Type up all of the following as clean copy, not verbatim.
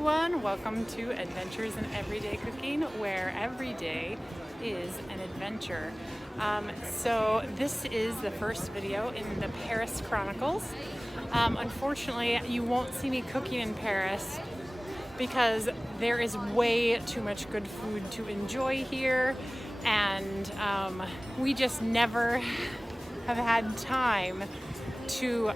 everyone, welcome to Adventures in Everyday Cooking, where every day is an adventure. So this is the first video in the Paris Chronicles. Unfortunately, you won't see me cooking in Paris because there is way too much good food to enjoy here, and we just never have had time to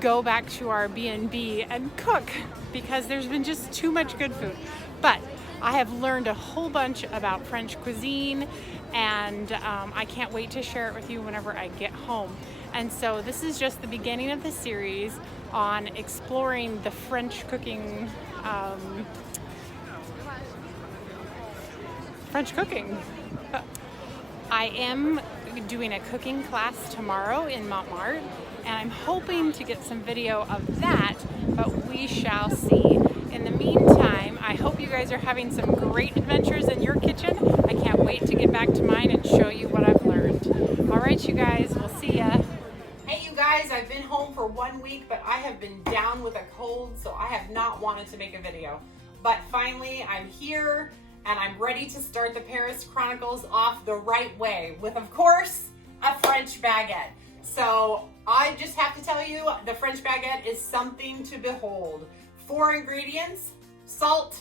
go back to our B&B and cook because there's been just too much good food. But I have learned a whole bunch about French cuisine, and I can't wait to share it with you whenever I get home. And so this is just the beginning of the series on exploring the French cooking. I am doing a cooking class tomorrow in Montmartre, and I'm hoping to get some video of that, but we shall see. In the meantime, I hope you guys are having some great adventures in your kitchen. I can't wait to get back to mine and show you what I've learned. All right, you guys, we'll see ya. Hey, you guys, I've been home for 1 week, but I have been down with a cold, so I have not wanted to make a video. But finally, I'm here, and I'm ready to start the Paris Chronicles off the right way with, of course, a French baguette. So I just have to tell you, the French baguette is something to behold. 4 ingredients: salt,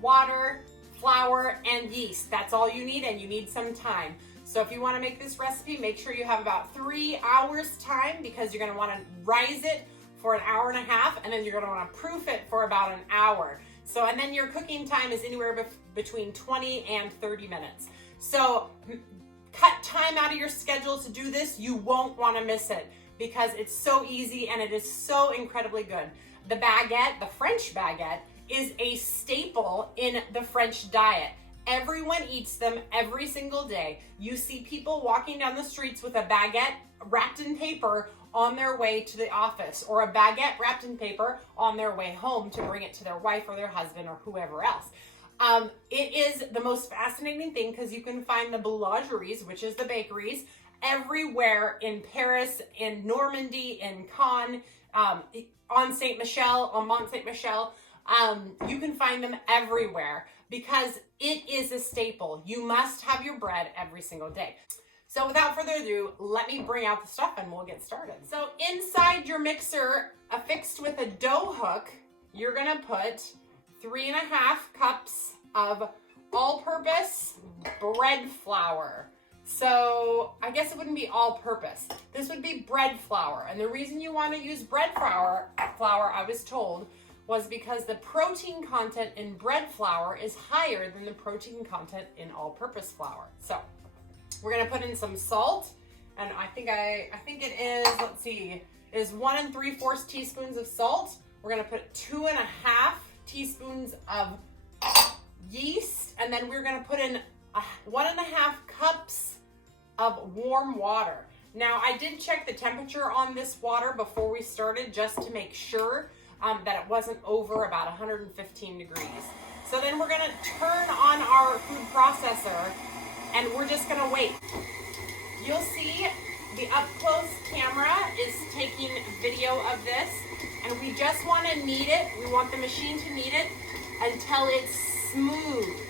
water, flour, and yeast. That's all you need, and you need some time. So if you want to make this recipe, make sure you have about 3 hours time, because you're going to want to rise it for an hour and a half, and then you're going to want to proof it for about an hour. So, and then your cooking time is anywhere between 20 and 30 minutes. So cut time out of your schedule to do this. You won't want to miss it because it's so easy and it is so incredibly good. The baguette, the French baguette, is a staple in the French diet. Everyone eats them every single day. You see people walking down the streets with a baguette wrapped in paper on their way to the office, or a baguette wrapped in paper on their way home to bring it to their wife or their husband or whoever else. It is the most fascinating thing because you can find the boulangeries, which is the bakeries, everywhere in Paris, in Normandy, in Caen, on Saint Michel, on Mont Saint Michel. You can find them everywhere because it is a staple. You must have your bread every single day. So without further ado, let me bring out the stuff and we'll get started. So inside your mixer, affixed with a dough hook, you're gonna put 3.5 cups of all-purpose bread flour. So I guess it wouldn't be all-purpose. This would be bread flour. And the reason you want to use bread flour, I was told, was because the protein content in bread flour is higher than the protein content in all-purpose flour. So we're gonna put in some salt, and I think it is, let's see, it is 1 3/4 teaspoons of salt. We're gonna put 2.5 teaspoons of yeast, and then we're gonna put in 1.5 cups of warm water. Now, I did check the temperature on this water before we started just to make sure that it wasn't over about 115 degrees. So then we're gonna turn on our food processor, and we're just gonna wait. You'll see the up-close camera is taking video of this, and we just want to knead it. We want the machine to knead it until it's smooth.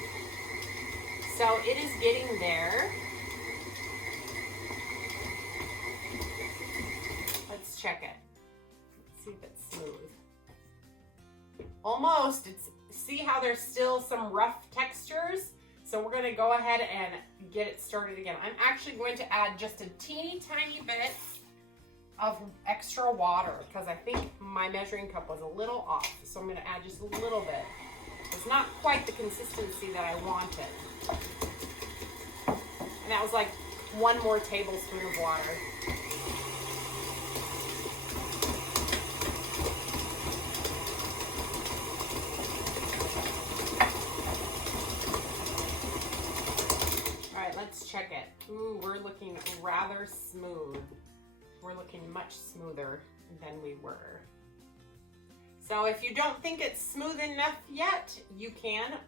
So it is getting there. Let's check it. Let's see if it's smooth. Almost. See how there's still some rough textures? So we're gonna go ahead and get it started again. I'm actually going to add just a teeny tiny bit of extra water because I think my measuring cup was a little off. So I'm gonna add just a little bit. It's not quite the consistency that I wanted. And that was like 1 more tablespoon of water. Let's check it. Ooh, we're looking rather smooth. We're looking much smoother than we were. So if you don't think it's smooth enough yet, you can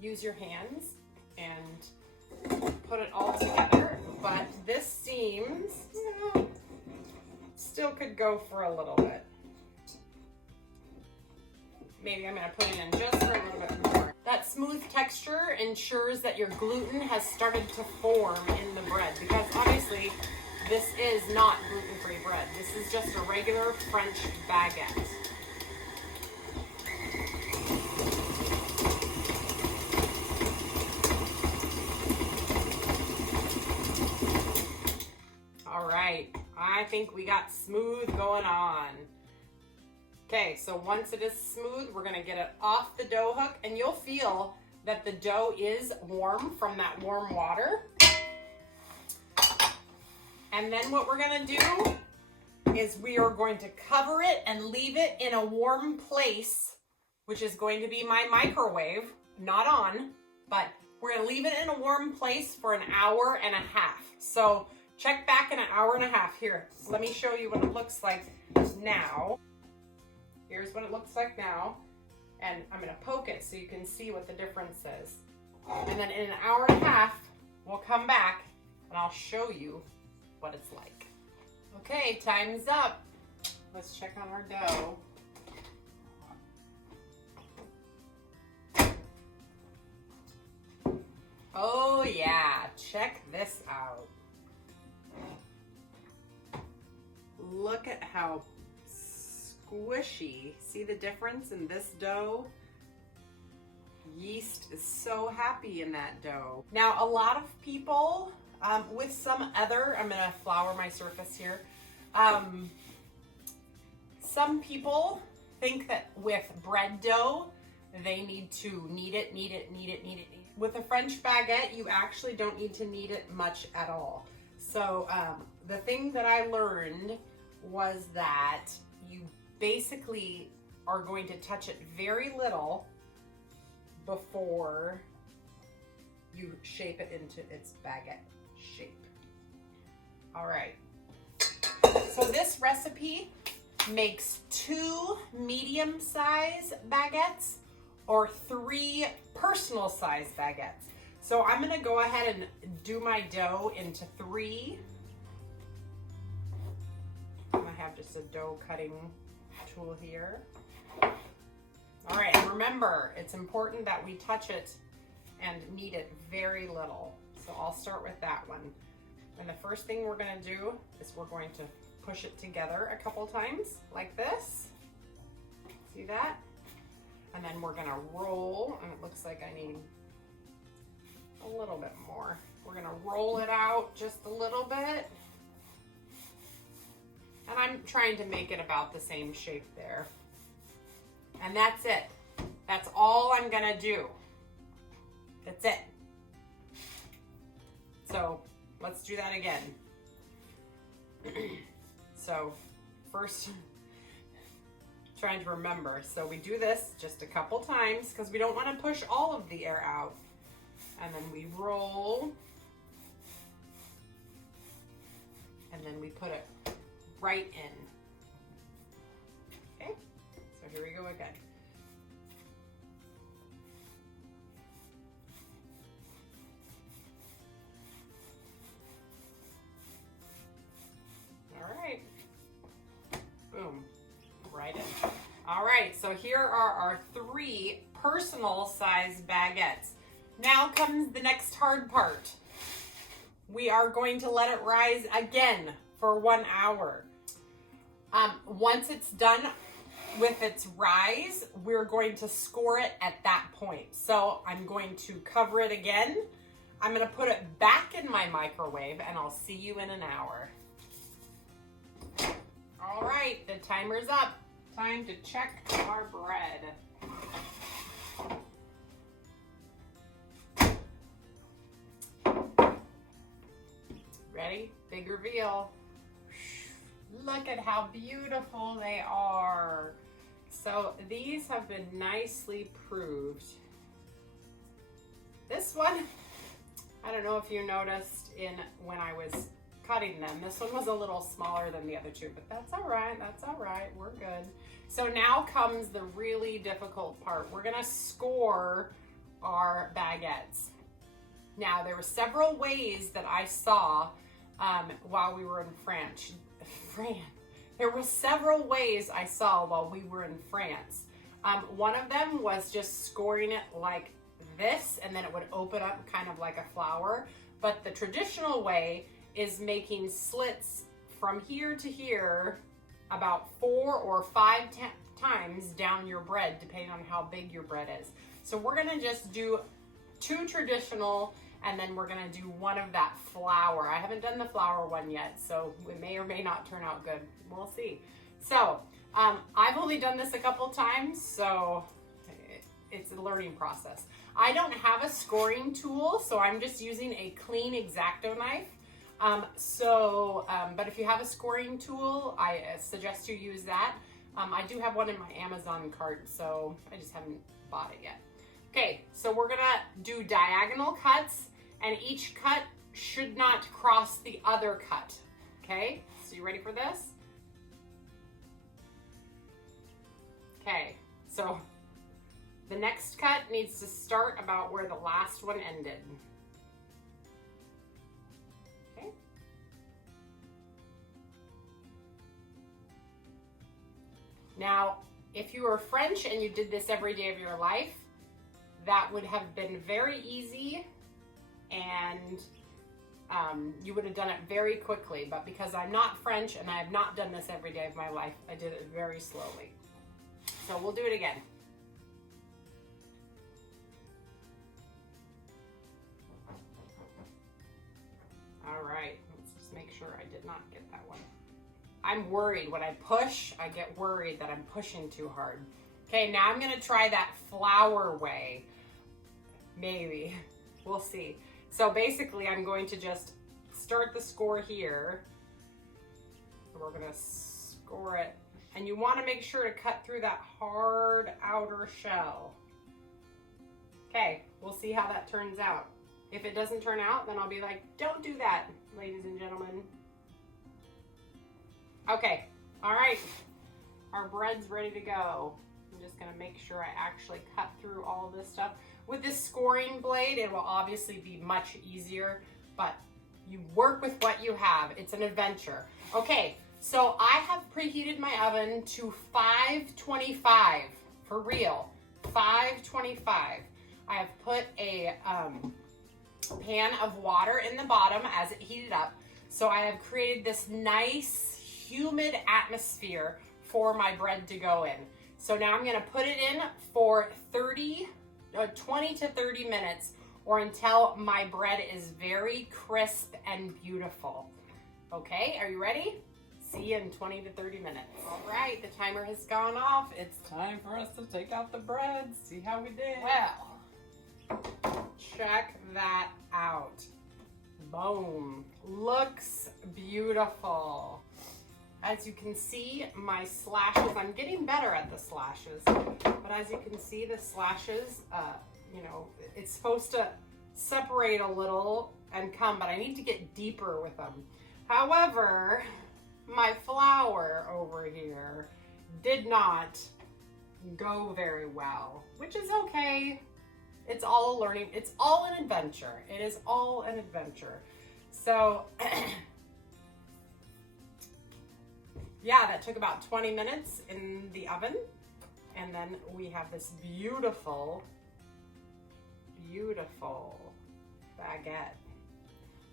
use your hands and put it all together. But this seems, still could go for a little bit. Maybe I'm gonna put it in just for a little bit more. That smooth texture ensures that your gluten has started to form in the bread, because obviously this is not gluten-free bread. This is just a regular French baguette. All right, I think we got smooth going on. Okay, so once it is smooth, we're gonna get it off the dough hook, and you'll feel that the dough is warm from that warm water. And then what we're gonna do is we are going to cover it and leave it in a warm place, which is going to be my microwave, not on, but we're gonna leave it in a warm place for an hour and a half. So check back in an hour and a half. Here, let me show you what it looks like now. Here's what it looks like now. And I'm gonna poke it so you can see what the difference is. And then in an hour and a half, we'll come back and I'll show you what it's like. Okay, time's up. Let's check on our dough. Oh yeah, check this out. Look at how squishy. See the difference in this dough? Yeast is so happy in that dough. Now, a lot of people with some other, I'm gonna flour my surface here. Some people think that with bread dough, they need to knead it. With a French baguette, you actually don't need to knead it much at all. So the thing that I learned was that you basically are going to touch it very little before you shape it into its baguette shape. All right, so this recipe makes 2 medium-size baguettes or 3 personal-size baguettes. So I'm gonna go ahead and do my dough into 3. I'm gonna have just a dough cutting tool here. All right, and remember, it's important that we touch it and knead it very little. So I'll start with that one. And the first thing we're gonna do is we're going to push it together a couple times like this. See that? And then we're gonna roll, and it looks like I need a little bit more. We're gonna roll it out just a little bit. And I'm trying to make it about the same shape there. And that's it. That's all I'm gonna do. That's it. So let's do that again. So first, trying to remember. So we do this just a couple times because we don't want to push all of the air out. And then we roll. And then we put it right in. Okay, so here we go again. All right, boom, right in. All right, so here are our 3 personal size baguettes. Now comes the next hard part. We are going to let it rise again for 1 hour. Once it's done with its rise, we're going to score it at that point. So I'm going to cover it again. I'm gonna put it back in my microwave and I'll see you in an hour. All right, the timer's up. Time to check our bread. Ready? Big reveal. Look at how beautiful they are. So these have been nicely proved. This one, I don't know if you noticed when I was cutting them, this one was a little smaller than the other 2, but that's all right, we're good. So now comes the really difficult part. We're gonna score our baguettes. Now, there were several ways that I saw while we were in There were several ways I saw while we were in France. One of them was just scoring it like this, and then it would open up kind of like a flower. But the traditional way is making slits from here to here about 4 or 5 times down your bread, depending on how big your bread is. So we're gonna just do 2 traditional, and then we're gonna do 1 of that flower. I haven't done the flower one yet, so it may or may not turn out good. We'll see. So I've only done this a couple times, so it's a learning process. I don't have a scoring tool, so I'm just using a clean X-Acto knife. But if you have a scoring tool, I suggest you use that. I do have one in my Amazon cart, so I just haven't bought it yet. Okay, so we're gonna do diagonal cuts, and each cut should not cross the other cut. Okay, so you ready for this? Okay, so the next cut needs to start about where the last one ended. Okay. Now, if you were French and you did this every day of your life, that would have been very easy, and you would have done it very quickly. But because I'm not French and I have not done this every day of my life, I did it very slowly. So we'll do it again. All right, let's just make sure I did not get that one. I'm worried when I push, I get worried that I'm pushing too hard. Okay, now I'm gonna try that flower way. Maybe, we'll see. So basically I'm going to just start the score here. We're gonna score it. And you wanna make sure to cut through that hard outer shell. Okay, we'll see how that turns out. If it doesn't turn out, then I'll be like, don't do that, ladies and gentlemen. Okay, all right, our bread's ready to go. I'm just gonna make sure I actually cut through all this stuff. With this scoring blade, it will obviously be much easier, but you work with what you have. It's an adventure. Okay, so I have preheated my oven to 525, for real, 525. I have put a pan of water in the bottom as it heated up. So I have created this nice, humid atmosphere for my bread to go in. So now I'm gonna put it in for 20 to 30 minutes, or until my bread is very crisp and beautiful. Okay, are you ready? See you in 20 to 30 minutes. All right, the timer has gone off. It's time for us to take out the bread, see how we did. Well, check that out. Boom, looks beautiful. As you can see, my slashes, I'm getting better at the slashes, but as you can see, the slashes, you know, it's supposed to separate a little and come, but I need to get deeper with them. However, my flour over here did not go very well, which is okay. It's all a learning, it's all an adventure. It is all an adventure. So, yeah, that took about 20 minutes in the oven. And then we have this beautiful, beautiful baguette.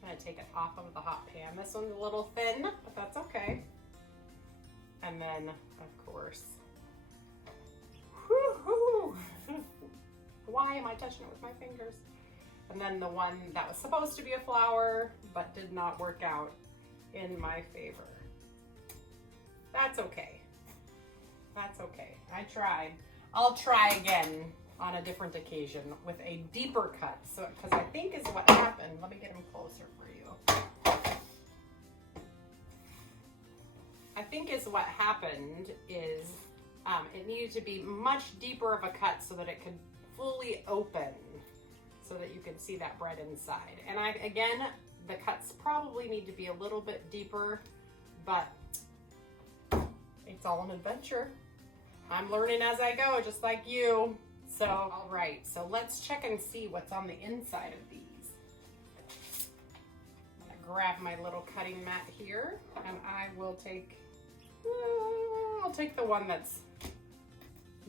I'm gonna take it off of the hot pan. This one's a little thin, but that's okay. And then, of course, whoo-hoo. Why am I touching it with my fingers? And then the one that was supposed to be a flower, but did not work out in my favor. That's okay. That's okay. I tried. I'll try again on a different occasion with a deeper cut. So, because I think is what happened. Let me get them closer for you. I think is what happened is it needed to be much deeper of a cut so that it could fully open, so that you could see that bread inside. And again, the cuts probably need to be a little bit deeper, but it's all an adventure. I'm learning as I go, just like you. So, all right, so let's check and see what's on the inside of these. I'm gonna grab my little cutting mat here, and I will take, I'll take the one that's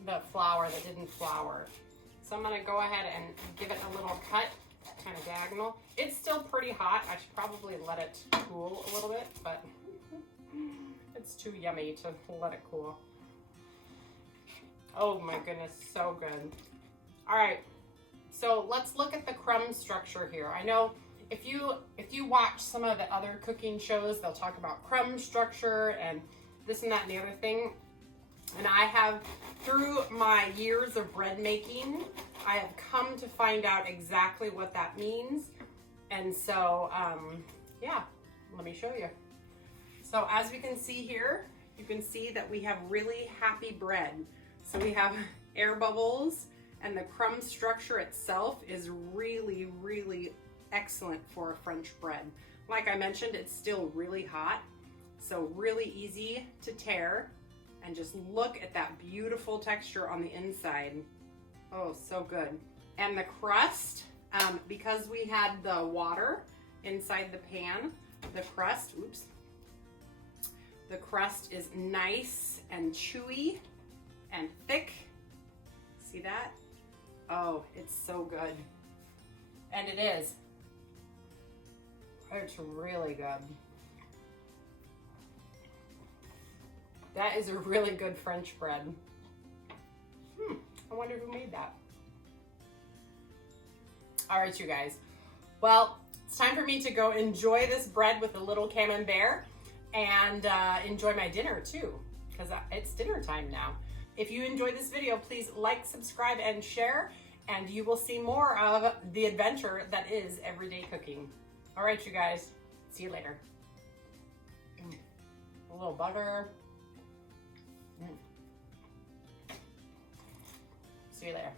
the flour that didn't flour. So I'm gonna go ahead and give it a little cut, kind of diagonal. It's still pretty hot. I should probably let it cool a little bit, but it's too yummy to let it cool. Oh my goodness, so good. All right, so let's look at the crumb structure here. I know if you watch some of the other cooking shows, they'll talk about crumb structure and this and that and the other thing. And I have, through my years of bread making, I have come to find out exactly what that means. And so, yeah, let me show you. So as we can see here, you can see that we have really happy bread. So we have air bubbles, and the crumb structure itself is really, really excellent for a French bread. Like I mentioned, it's still really hot, so really easy to tear. And just look at that beautiful texture on the inside. Oh, so good. And the crust, because we had the water inside the pan, the crust is nice and chewy and thick. See that? Oh, it's so good. And it is. It's really good. That is a really good French bread. I wonder who made that. All right, you guys. Well, it's time for me to go enjoy this bread with a little camembert and enjoy my dinner too, because it's dinner time now. If you enjoyed this video, please like, subscribe, and share, and you will see more of the adventure that is everyday cooking. All right, you guys. See you later. A little butter. See you there.